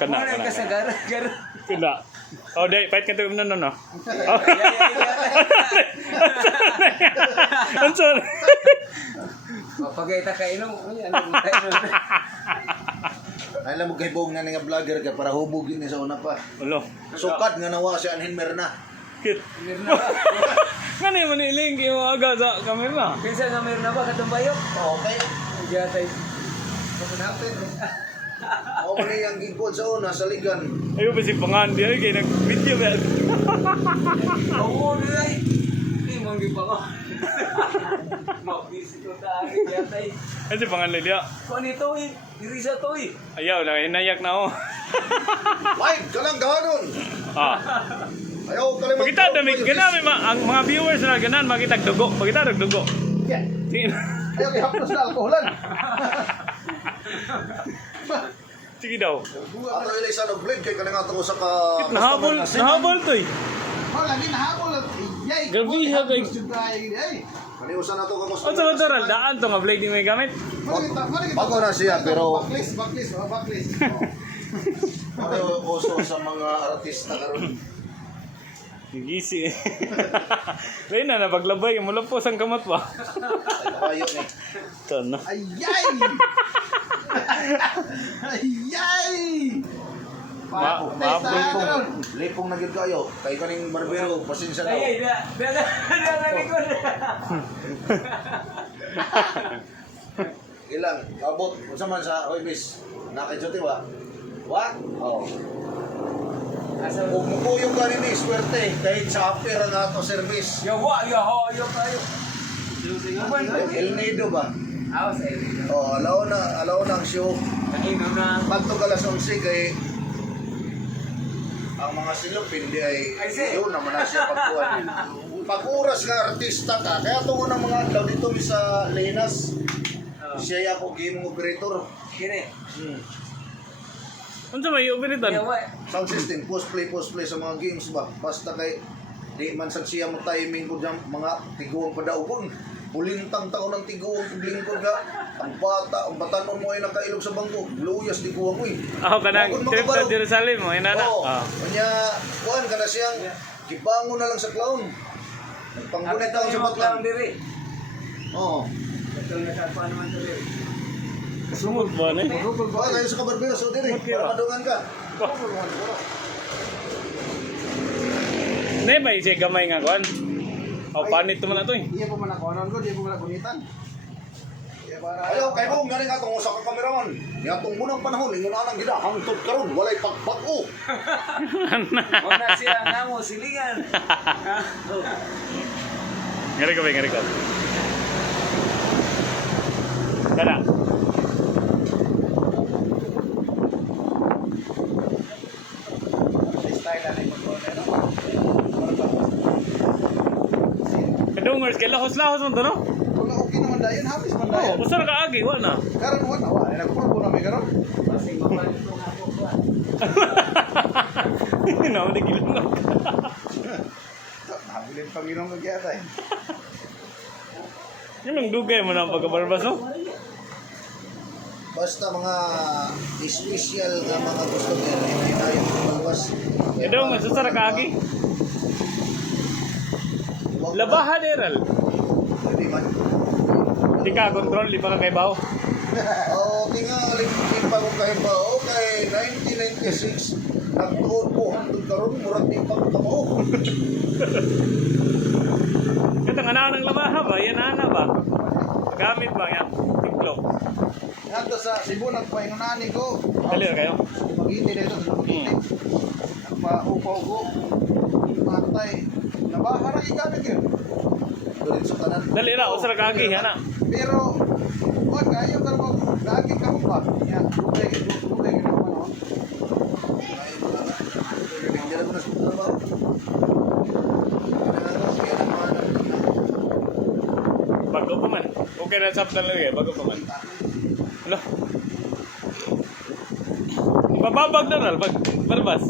Kana. Muna ka sa gara. Kana. Oh, dai pait ka to no. Anso. Mapagayta ka inom. Ano tayo inom? Alam mo kay bong na nga vlogger ka para hubog yun sa una pa. Ulo. Sukat nga nawa si Anhin Merna. Kit. Ngani man iling kay mo aga sa kamera. Pinsan nga meron na ba katong bayok? Okay. Jatay. O mali ang gigod sa una sa ligan. Ayo ba si pangan dia kay nag-video ba. Oo, ay. Hindi mo pa ko. Mabisi ko tayo jatay. Ay si pangan dia. Kuan ito eh. Irisa to eh. Ayaw na inayak na oh. Live ka lang ganon. Ah. Ayaw ka lang. Pagkita dami ganami ang mga viewers na ganan makita dugo. Pagkita dugo. Sige. Ayaw ihapos na alkoholan. Sige daw. Ato ilay sa nag-vlog kay kanang ato sa ka. Nahabol to eh. Oh, lagi nahabol. Yay! Gabi siya kay. Kaniusan na to ka Ano sa natural daan to nga blade ni may gamit. Bago na siya pero Backlist. ano uso sa mga artista karon. Gisi. Lain na napaglabay mula po sang kamot pa. Ayo ni. Tan na. Ayay! Ayay! Lipong na gid kayo. Kay kaning barbero pasensya na. Ay, biya likod. Ilang abot unsa man sa Oibis. Nakay ba? What? Oh. Asa Kung mukuyong ka rin swerte kahit sa apir ang ato service. yawa, yo tayo. El Nido ba? Awas ay. Oh, alaw na ang show. Nainom na. Pagtog alas 11 kay ang mga silop hindi ay yun naman na siya pagkuhan. Pag-oras nga artista ka, kaya tungo ng mga adlaw dito sa Linas. Siya ako game operator. Kini. Unsa may operator? Yawa. Sound system, post play sa mga games ba? Basta kay di man sa siya mo timing ko dyan, mga tiguang padaupon. Pulintang taon ng tiguang paglingkod nga. Ang batanon mo ay nakailog sa bangko. Luyas di kuha mo eh. Ako kanang trip sa Jerusalem mo inana. Oo. Ah. Kanya, kuhan ka na siyang kibango na lang sa clown. Panggunit Ako ako sa yung batlang. diri. Oo. Ito na sa naman to diri. Sumod ba ni? Kuha kayo sa kabarbero, so diri. Para madungan ka. Nay ba isay gamay nga kon? O panit man ato eh. Iya pa man ako anon ko, di pa man gunitan. Ayaw, kay Bong, galing atong usa ka kameraman. Niatong munang panahon, ingon anang gida, hangtod karon walay pagbago. Ona siya namo silingan. Ngari ka. Kana. Kadungers kay lahos-lahos man to no? Wala okay naman dayon, habis man Oh, dayon. usar ka agi wala. Karon wala, wala nagpurbo na may karon. Basing mabalik ko nga po. No, di kilong. Habilin Panginoon ko gyata eh. Yung nang dugay mo na ang pagkabarbas no? Basta mga special nga mga gusto niya, hindi na yung lumabas. Kadungers usar ka agi. Labahan eral. Hindi man. Di ka control di pa ka kay bawo. Okay nga, alipin pa ko kayo ba? Okay, 1996, nagtuod po, hangtod karon murag di pa kamo. Ito nga nang labahan ba? Yan ana ba? Gamit ba yan? Tiklop. Ngadto sa Cebu nagpaingunani ko. Dali na kayo. Magindi dito sa Magindi. Nagpa-upaw ko. Matay. Nabahara igamit yun. Doon sa tanan. Dali na, usar ka agi ana. Pero, wag kayo ka mo lagi ka mo ba? Ya, dugay ka naman. Hindi na ko na sa trabaho. Bago pa man. Okay na saptan lang eh, bago pa man. Ano? Ibababag na ral, barbas.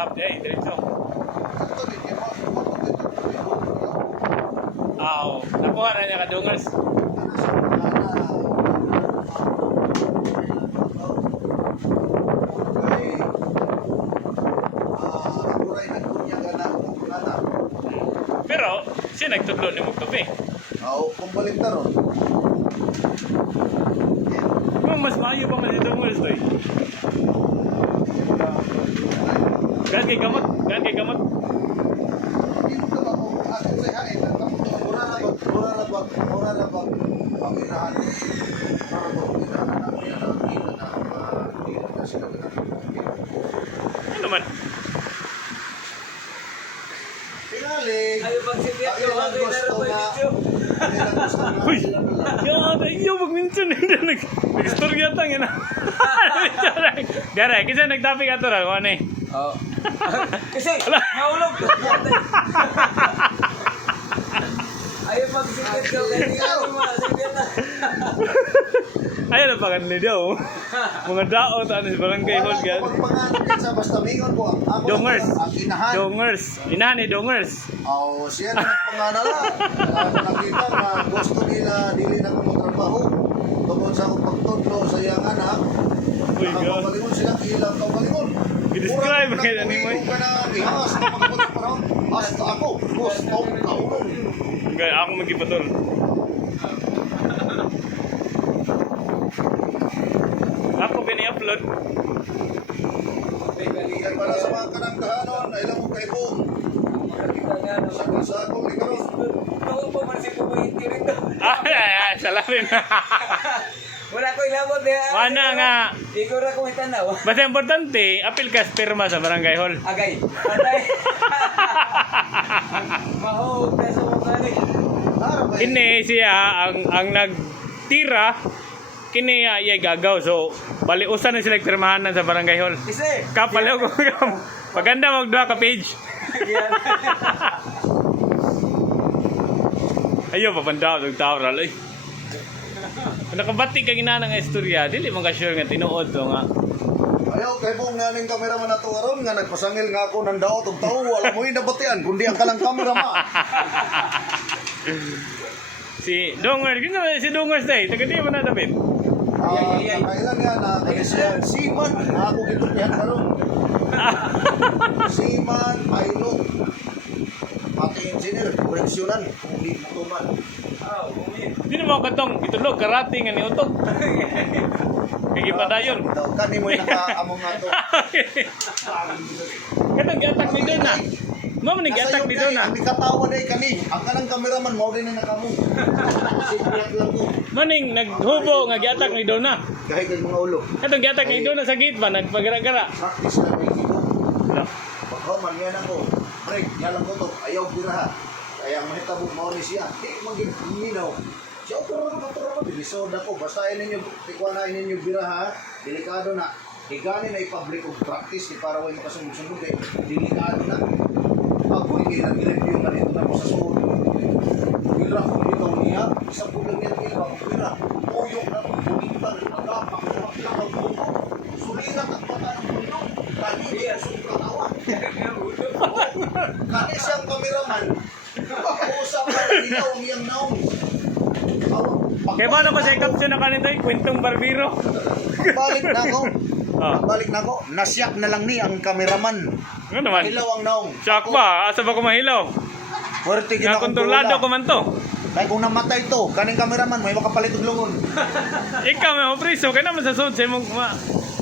half day, diretso. Ito din, kaya mapapagod ito. Oo. Nakuha na niya kadungers. Pero, siya nagtudlo ni Mugtupi. Kung balik na ron. Kung mas maayo pa man si dungers to eh. Gan kay gamot. Hindi mo ka ba kung akin sa hain, nagkamutuan mo Mura na ba, panginahan. Para ba, panginahan namin yan ang kita na hindi na sila pinagpapagod. Ano naman? Pinalig. Ayaw pag si Piet, Ang ilang gusto na. Ang ilang gusto na. Uy! Sila na lang. Iyo, magminsan. Nag-story yata nga na. Gara, kasi nagtapi ka to rin. Ano eh? Oo. Kasi, naulog. Ayaw pag si Piet daw, kaya mo, si Piet na. Ayaw na pa kanila daw. Mga dao ta sa barangay hall Wala gan. ko magpangalan yan sa basta mingon ko. Ako Dongers. ang inahan. Dongers. Inahan ni Dongers. Siya na nagpangalan na. Nakita na gusto nila dili na ko trabaho. Tungkol sa akong pagtudlo sa iyang anak. Uy, God. Nakapagalingon sila ilang kaugalingon. I-describe ka na ni Moy. Ka na ihas na pagkabot sa panahon. Hasta ako. Gustong kaulong. Kaya ako magipatol. Ako bini-upload. Yan para sa mga kanangdahanon. Ilang mo kay Bong. Sa akong likaron. Doon po man si Pupuiti rin daw. Salamin. Wala ko ilabot eh. Wala nga. Igor ako itanaw. Basta importante, apil ka pirma sa barangay hall. Agay. Patay. Mahog na sa mukha ni. Kini siya ang nagtira kini ay gagaw so baliusan na sila pirmahanan sa barangay hall. Kasi. Kapalaw ko paganda magduha ka page. Ayo papandaw og tao raloy. Nakabati ka gina nga istorya, dili man ka sure nga tinuod to nga. Ayaw kay Bong nga ning kameraman na to aron nga nagpasangil nga ako ng daot og tao wala mo nabatian kundi ang kalang kameraman. Si Dongers, si Dongers day, taga di man na David. Kailan nga na siya Siman ako gitupihan karon. Siman pilot. Pati engineer, koreksyonan, hindi tuman. Di na mo katong itulog karate nga ni utok. Kay gipadayon. Daw kani mo nakaamong nga to. Katong giatak ni Dona. Mo man giatak ni Dona. Ang katawa day kani, ang kanang kameraman mao din nakamo. Sipiyat lang ko. Maning naghubo nga giatak ni Dona. Kahit kay mga ulo. Katong giatak ni Dona sa gate ba nagpagara-gara. Practice na may kiko. No. Pagkaman yan ako. Break, yalang ko to. Ayaw biraha. Kaya mahitabo mo ni siya. Di mag-minaw. Siya, pero bilisod ako. Basta ninyo, tikwa na ninyo biraha. Delikado na. Igani na i-public of practice. Para huwag makasungod-sungod eh. Delikado na. Ako, hindi nag-review na dito na mo sa suod. Bira ko dito niya. Isang pulang yan bira. Bira. Uyok na. Bulitan. Nagapak. Sulirat at mata ng mundo. Kani siyang tawa. Kani siyang kameraman. Pag-uusap ka na ilaw niyang naong. Kaya ba na ba sa caption na kanito kwentong barbero? Balik na ako. Ah. Balik na ako. Nasyak na lang ni ang kameraman. Ano naman? Ilaw ang naong. Shock ba? Asa ba ko mahilaw? Puwerte Nga kita kontrolado ko man to. Kaya kung namatay to, kaning kameraman, may makapalit og lungon. Ikaw may mapriso, kaya naman sa sud sa imong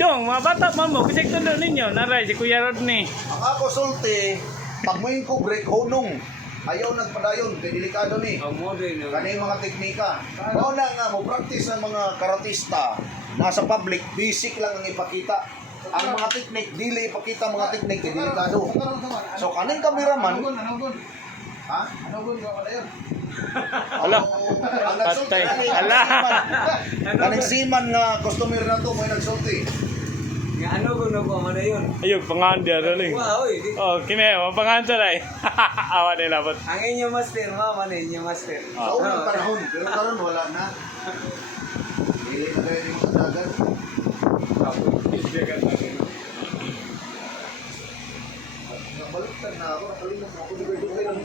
Dong, mga bata pa mo, kasi ito ninyo, naray, si Kuya Rodney. Ang ako sulti, pag mo ko break hunong, ayaw nagpadayon, kay delikado ni. Ang modern. Kaning mga teknika. Ano na nga mo practice ng mga karatista nasa public, basic lang ang ipakita. Ang mga teknik, dili ipakita mga teknik, kay delikado. So kaning kameraman, ha? Ala. Ang nagsulti Patay. kaning Ala. Siman. Kaning siman nga customer na to, may nagsulti. Nga ano ko ano yun? Ayun, pangahan diya, Rolling. Wow, oy. Oh, kime, pangahan sa ray. Awa na labot. Ang inyong master, mama na inyong master. Sa unang panahon, pero karon wala na. Dili na kayo yung kadagan. baliktad na ako, nakalimot mo ako, dugay-dugay lang